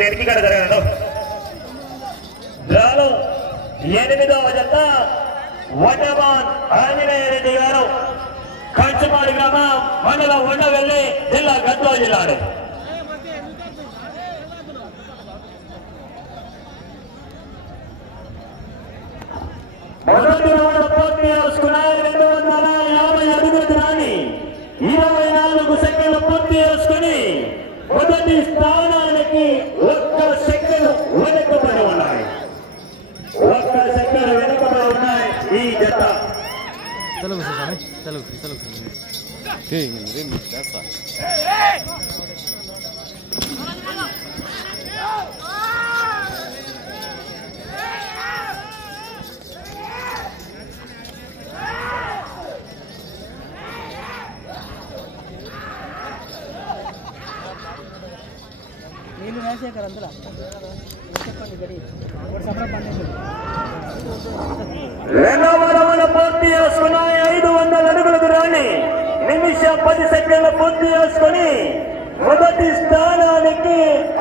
దేనికి కూడా జరగదు. డ్రాలో 8వ జత వడ్డమాన్ ఆంజనేయ రెడ్డి గారు, కంచుమాడి గ్రామం, మండలం ఉండవెల్లి, జిల్లా గద్వాల జిల్లా. మొదటి రౌండ్ పూర్తి చేసుకున్నారు. 250 అడుగుల దూరాన్ని 24 సెకండ్లు పూర్తి చేసుకుని మొదటి స్థానానికి 1 సెకండ్ వెనుకబడి ఉన్నాయి. 1 సెకండ్ వెనుకబడి ఉన్నాయి ఈ జత. రెండవ రౌండ్ పూర్తి చేసుకున్నాయి. 500 అడుగుల దూరాన్ని నిమిషం 10 సెకండ్లు పూర్తి చేసుకుని మొదటి స్థానానికి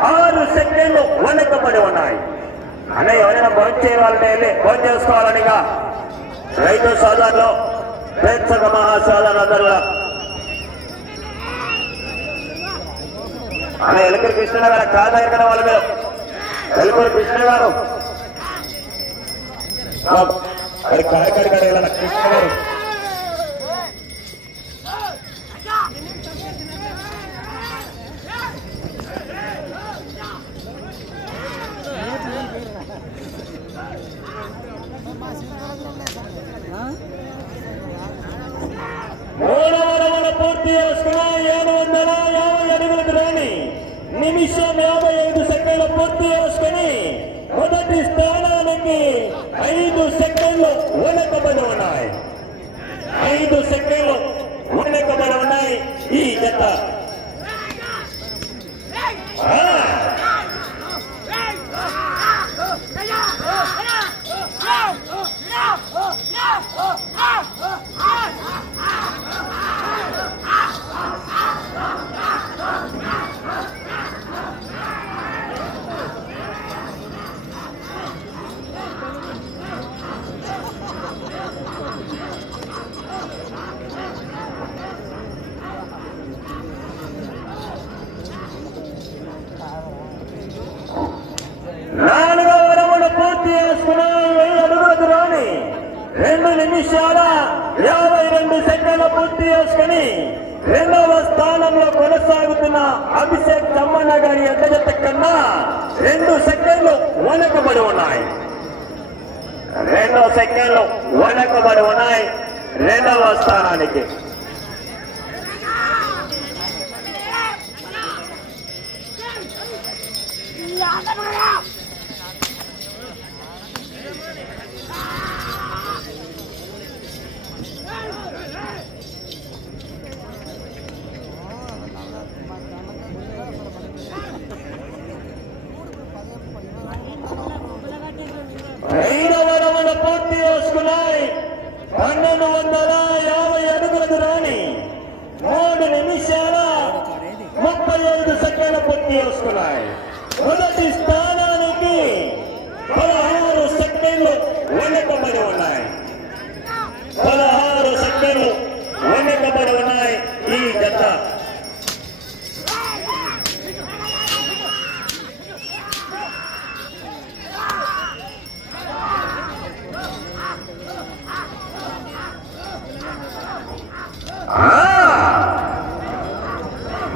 6 సెకండ్లు వెనకబడి ఉన్నాయి. అన్న ఎవరైనా భోజనం చేయాలంటే వెళ్ళి భోజనం చేసుకోవాలనిగా రైతు సోదరులు, ప్రేక్షక మహాసోదరులందరూ అన్న ఎలుకూరు కృష్ణ గారు కాదా ఎక్కడ వాళ్ళ మీరు ఎలుకూరు కృష్ణ గారు కడకడి కడ కృష్ణ గారు పూర్తి చేసుకున్న 750 అడుగుల దూరాన్ని నిమిషం 55 సెకండ్లు పూర్తి చేసుకుని మొదటి స్థానానికి 5 సెకండ్లు వెనకబడి ఉన్నాయి. 5 సెకండ్లు వెనకబడి ఉన్నాయి ఈ జత. నాలుగవ రౌండ్ పూర్తి చేసుకున్న 1000 అడుగుల దూరాన్ని 2 నిమిషాల 52 సెకండ్లు పూర్తి చేసుకుని రెండవ స్థానంలో కొనసాగుతున్న అభిషేక్ తమ్మన్న గారి ఎడ్ల జత కన్నా 2 సెకండ్లు వెనకబడి ఉన్నాయి. 2 సెకండ్లు వెనకబడి ఉన్నాయి రెండవ స్థానానికి. ఐదవ రౌండ్ పూర్తి చేసుకున్నాయి. 1250 అడుగుల దూరాన్ని 3 నిమిషాల 35 సెకండ్లు పూర్తి చేసుకున్నాయి. మొదటి స్థానానికి 16 సెకండ్లు వెనకబడి ఉన్నాయి. 16 సెకండ్లు వెనకబడి ఉన్నాయి ఈ జత.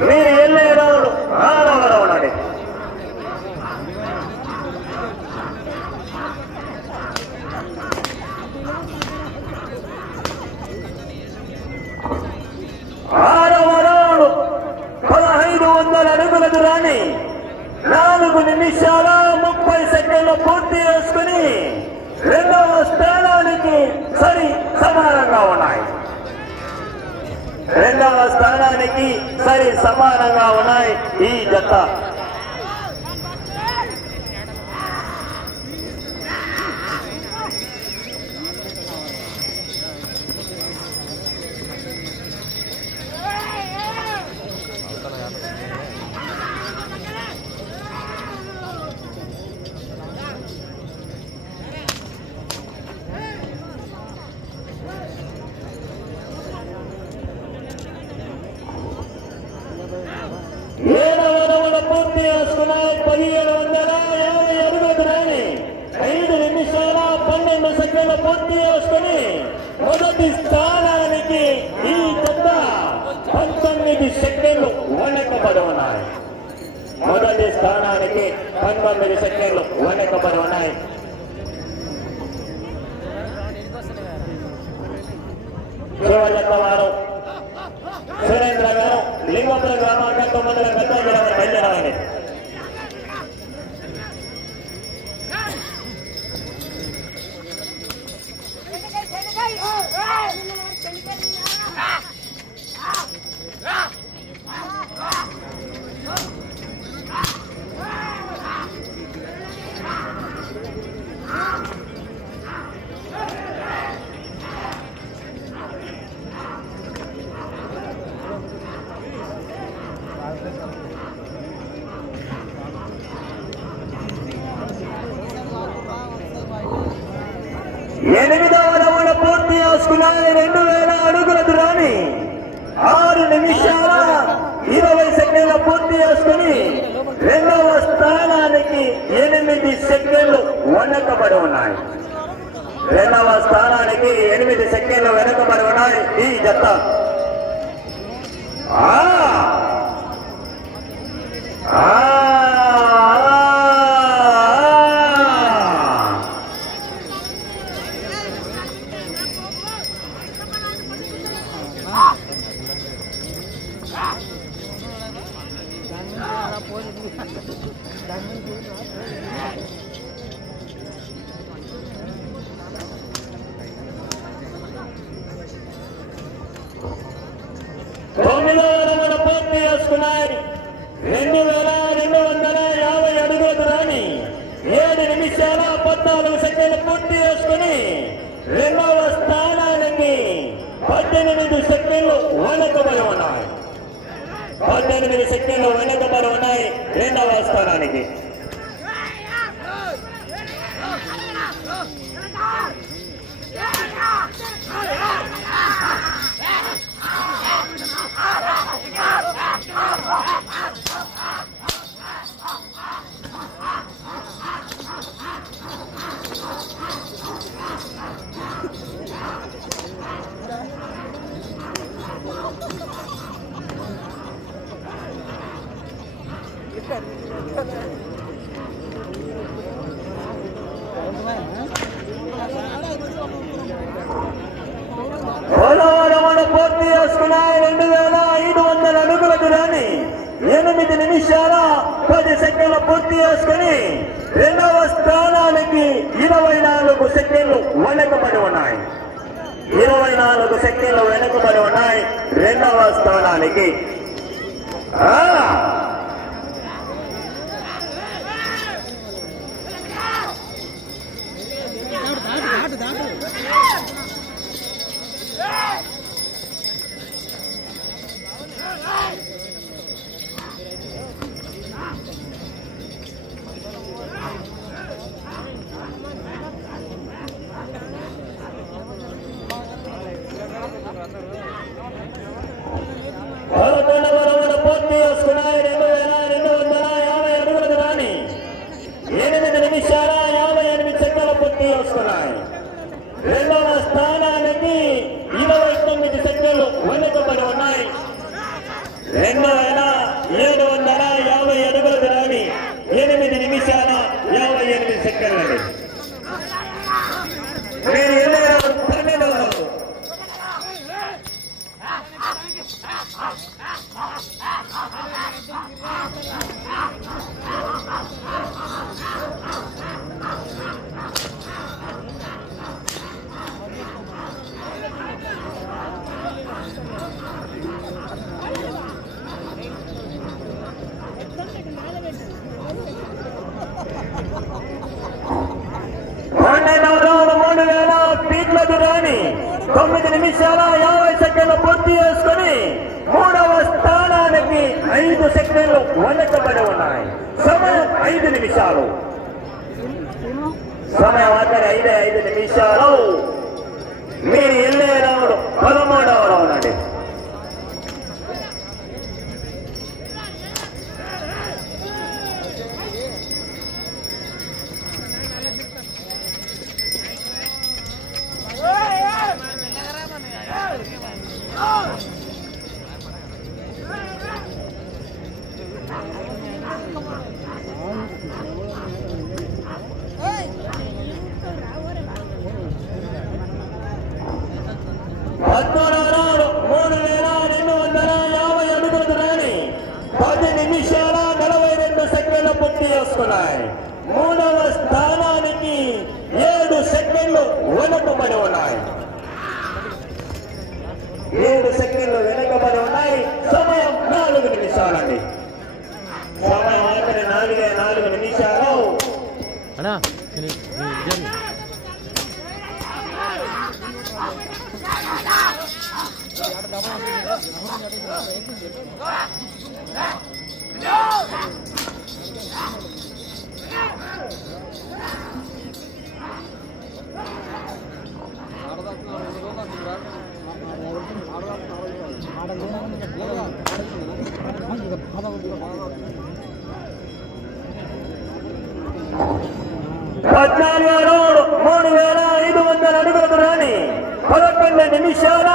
మీరు వెళ్ళే రౌండ్ 6వ రౌండ్ అండి. ఆరవ రౌండ్ 1500 అడుగుల దూరాన్ని 4 నిమిషాల 30 సెకండ్లు పూర్తి చేసుకుని రెండవ స్థానానికి సరి సమానంగా ఉన్నాయి. రెండవ స్థానానికి సరి సమానంగా ఉన్నాయి ఈ జత. వేసుకున్నాయి 1750 అడుగుల దూరాన్ని 5 నిమిషాల 12 సెకండ్ల పూర్తి చేసుకుని మొదటి స్థానానికి ఈ జత 19 సెకండ్లు వెనకబడి ఉన్నాయి. మొదటి స్థానానికి 19 సెకండ్లు వెనకబడి ఉన్నాయి. శివజత్త వారు సురేంద్ర గారు లింగపురం గ్రామానికి 9 గంటల బయలుదేరాలని ఎనిమిదవ రౌండ్ పూర్తి చేసుకున్నాయి. 2000 అడుగుల దూరాన్ని 6 నిమిషాల 20 సెకండ్ల పూర్తి చేసుకుని రెండవ స్థానానికి 8 సెకండ్లు వెనకబడి ఉన్నాయి. రెండవ స్థానానికి 8 సెకండ్లు వెనకబడి ఉన్నాయి ఈ జత. పూర్తి చేసుకున్నాయి. 2250 అడుగుల దూరాన్ని 7 నిమిషాల 14 సెకండ్లు పూర్తి చేసుకుని రెండవ స్థానానికి 18 సెకండ్లు వెనకబడి ఉన్నాయి. 18 సెకండ్లు వెనకబడి ఉన్నాయి రెండవ స్థానానికి. పూర్తి చేసుకున్నాయి. 2500 అడుగుల దూరాన్ని 8 నిమిషాల 10 సెకండ్లు పూర్తి చేసుకుని రెండవ స్థానానికి 24 సెకండ్లు వెనకబడి ఉన్నాయి. 24 సెకండ్లు వెనకబడి ఉన్నాయి రెండవ స్థానానికి. పూర్తి చేసుకున్నాయి. 2250 అడుగుల దూరాన్ని 8 నిమిషాల 58 సెకండ్లు పూర్తి చేసుకున్నాయి. రెండవ స్థానానికి 29 సెకండ్లు వెనుకబడి ఉన్నాయి. 2750 అడుగుల దూరాన్ని 8 నిమిషాల 58 సెకండ్లు. మీరు వెళ్ళారు 12వ రౌండ్ 3000 ఫీట్ల దూరాన్ని 9 నిమిషాల 50 సెకండ్లు పూర్తి చేసుకుని మూడవ స్థానానికి 5 సెకండ్లు వెనకబడి ఉన్నాయి. సమయం 5 నిమిషాలు. సమయం ఆఖరి 5 నిమిషాలు. మీరు వెళ్ళే రౌండ్ 13వ రౌండ్ అండి. వస్తున్నాయి. మూడవ స్థానానికి 7 సెకండ్లు వెనుకబడి ఉన్నాయి. 7 సెకండ్లు వెనుకబడి ఉన్నాయి. సమయం 4 నిమిషాలండి. సమయం ఆఖరి 4 నిమిషాలు. పద్నాలుగో రౌండ్ 3500 అడుగుల దూరాన్ని 11 నిమిషాల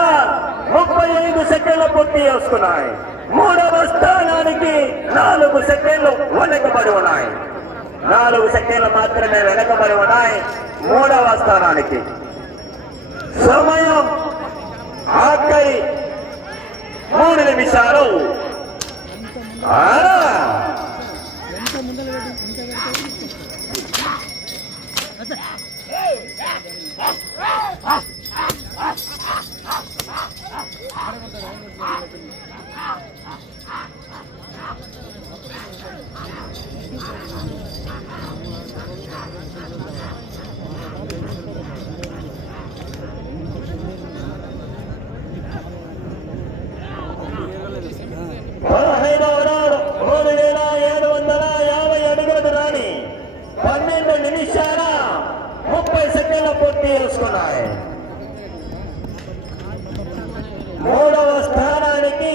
35 సెకండ్లు పూర్తి చేసుకున్నాయి. మూడవ స్థానానికి 4 సెకండ్లు వెనకబడి ఉన్నాయి. 4 సెకండ్లు మాత్రమే వెనకబడి ఉన్నాయి మూడవ స్థానానికి. సమయం ఆఖరి 3 నిమిషాలు. మూడవ స్థానానికి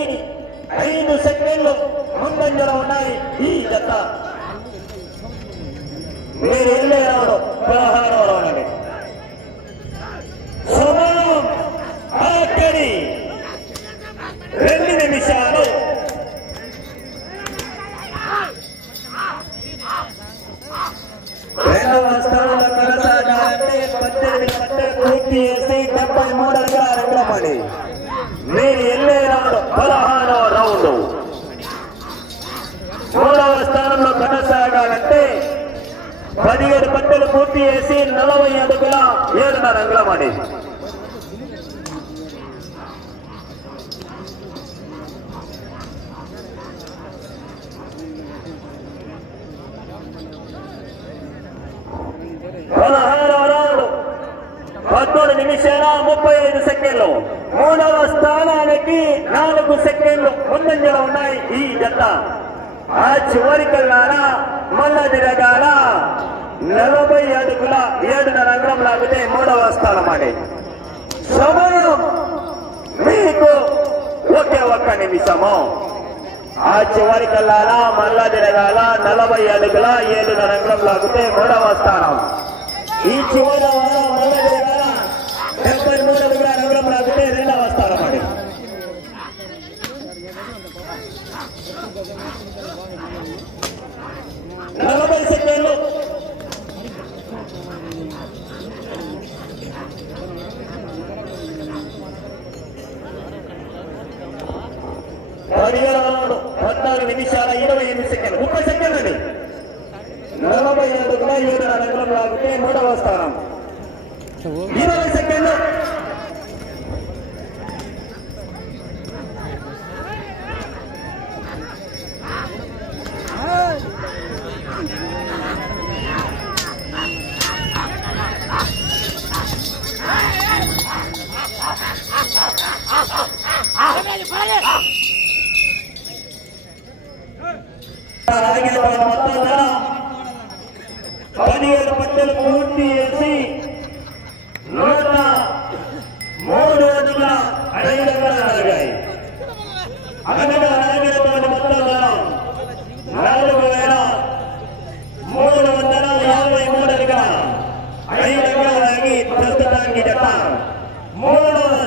5 సెకండ్లు ముందంజలో ఉన్నాయి ఈ జత. మీరు వెళ్ళే రావడం 16వ రౌండ్. సమయం ఆఖరి 2 నిమిషాలు. రెండవ స్థానంలో కొనసాగాలంటే 18 పట్టలు పూర్తి చేసి 73గా రంగమని. మీరు వెళ్ళే రౌండ్ 16వ రౌండ్. మూడవ స్థానంలో కొనసాగాలంటే 17 పట్టలు పూర్తి చేసి 40 అడుగుల 7.5 అంగుళమని. రౌండ్ 13 నిమిషాల 35 సెకండ్లు. మూడవ స్థానానికి 4 సెకండ్లు ముందంజలో ఉన్నాయి ఈ జత. ఆ చివరికల్లారా మళ్ళా తిరగాల 40 అడుగుల 7.5 అంగుళం లాగితే మూడవ స్థానం అని. సమయం మీకు ఒక్క నిమిషము. ఆ చివరికల్లారా మళ్ళా తిరగాల 40 అడుగుల 7.5 అంగుళం లాగితే మూడవ స్థానం. ఈ చివరి మళ్ళా తిరగాల 73 అడుగుల అంగుళం లాగితే రెండవ స్థానం అని. 40 సెకండ్లు. రౌండ్ 14 నిమిషాల 28 సెకండ్లు. 30 సెకండ్లు అండి. 40 అడుగుల 7.5 అంగుళం లాగితే మూడవ స్థానం. 20 సెకండ్లు. మొత్తం 17 పట్టలు పూర్తి చేసి 103 అడుగుల 5 అంగుళాలు లాగాయి. అనగా లాగినటువంటి మొత్తం దూరం 4353 అడుగుల 5 అంగుళాలు లాగి ప్రస్తుతానికి జత 3వ